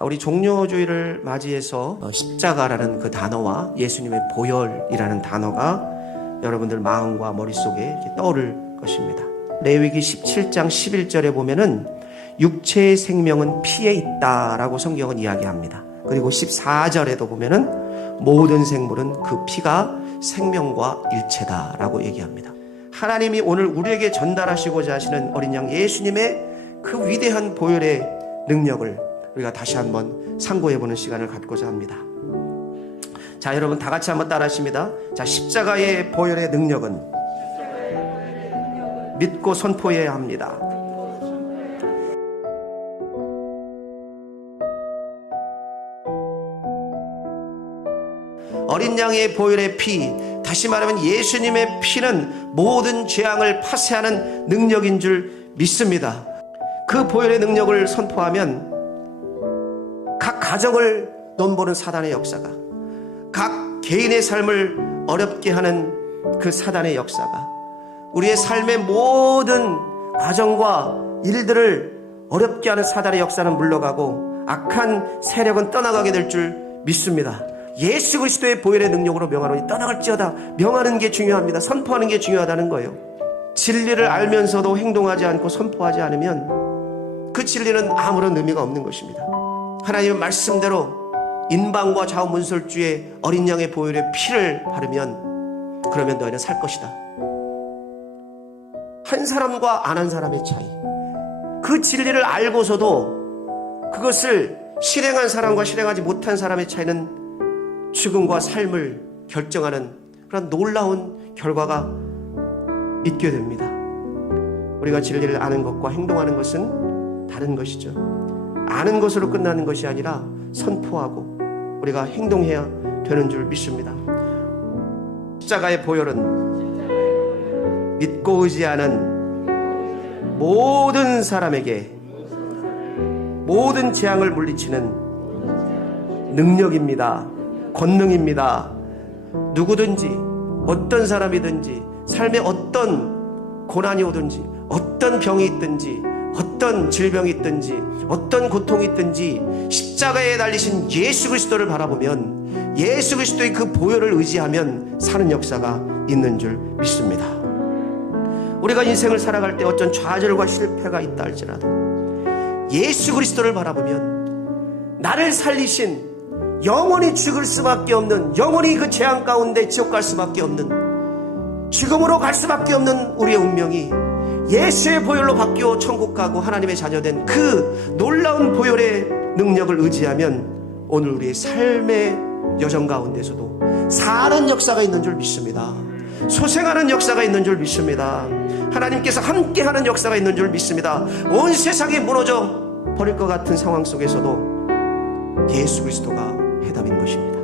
자, 우리 종료주의를 맞이해서 십자가라는 그 단어와 예수님의 보혈이라는 단어가 여러분들 마음과 머릿속에 이렇게 떠오를 것입니다. 레위기 17장 11절에 보면은 육체의 생명은 피에 있다라고 성경은 이야기합니다. 그리고 14절에도 보면은 모든 생물은 그 피가 생명과 일체다라고 얘기합니다. 하나님이 오늘 우리에게 전달하시고자 하시는 어린 양 예수님의 그 위대한 보혈의 능력을 우리가 다시 한번 상고해보는 시간을 갖고자 합니다. 자, 여러분 다 같이 한번 따라 하십니다. 자, 십자가의 보혈의 능력은 믿고 선포해야 합니다. 어린 양의 보혈의 피, 다시 말하면 예수님의 피는 모든 죄악을 파쇄하는 능력인 줄 믿습니다. 그 보혈의 능력을 선포하면 각 가정을 넘보는 사단의 역사가, 각 개인의 삶을 어렵게 하는 그 사단의 역사가, 우리의 삶의 모든 과정과 일들을 어렵게 하는 사단의 역사는 물러가고 악한 세력은 떠나가게 될 줄 믿습니다. 예수 그리스도의 보혈의 능력으로 명하노니 떠나갈지어다. 명하는 게 중요합니다. 선포하는 게 중요하다는 거예요. 진리를 알면서도 행동하지 않고 선포하지 않으면 그 진리는 아무런 의미가 없는 것입니다. 하나님의 말씀대로 인방과 좌우문설주의 어린 양의 보혈의 피를 바르면 그러면 너희는 살 것이다. 한 사람과 안 한 사람의 차이, 그 진리를 알고서도 그것을 실행한 사람과 실행하지 못한 사람의 차이는 죽음과 삶을 결정하는 그런 놀라운 결과가 있게 됩니다. 우리가 진리를 아는 것과 행동하는 것은 다른 것이죠. 아는 것으로 끝나는 것이 아니라 선포하고 우리가 행동해야 되는 줄 믿습니다. 십자가의 보혈은 믿고 의지하는 모든 사람에게 모든 재앙을 물리치는 능력입니다. 권능입니다. 누구든지 어떤 사람이든지 삶에 어떤 고난이 오든지 어떤 병이 있든지 어떤 질병이 있든지 어떤 고통이 있든지 십자가에 달리신 예수 그리스도를 바라보면 예수 그리스도의 그 보혈을 의지하면 사는 역사가 있는 줄 믿습니다. 우리가 인생을 살아갈 때 어떤 좌절과 실패가 있다 할지라도 예수 그리스도를 바라보면 나를 살리신, 영원히 죽을 수밖에 없는, 영원히 그 재앙 가운데 지옥 갈 수밖에 없는, 죽음으로 갈 수밖에 없는 우리의 운명이 예수의 보혈로 바뀌어 천국 가고 하나님의 자녀된 그 놀라운 보혈의 능력을 의지하면 오늘 우리의 삶의 여정 가운데서도 사는 역사가 있는 줄 믿습니다. 소생하는 역사가 있는 줄 믿습니다. 하나님께서 함께하는 역사가 있는 줄 믿습니다. 온 세상이 무너져 버릴 것 같은 상황 속에서도 예수 그리스도가 해답인 것입니다.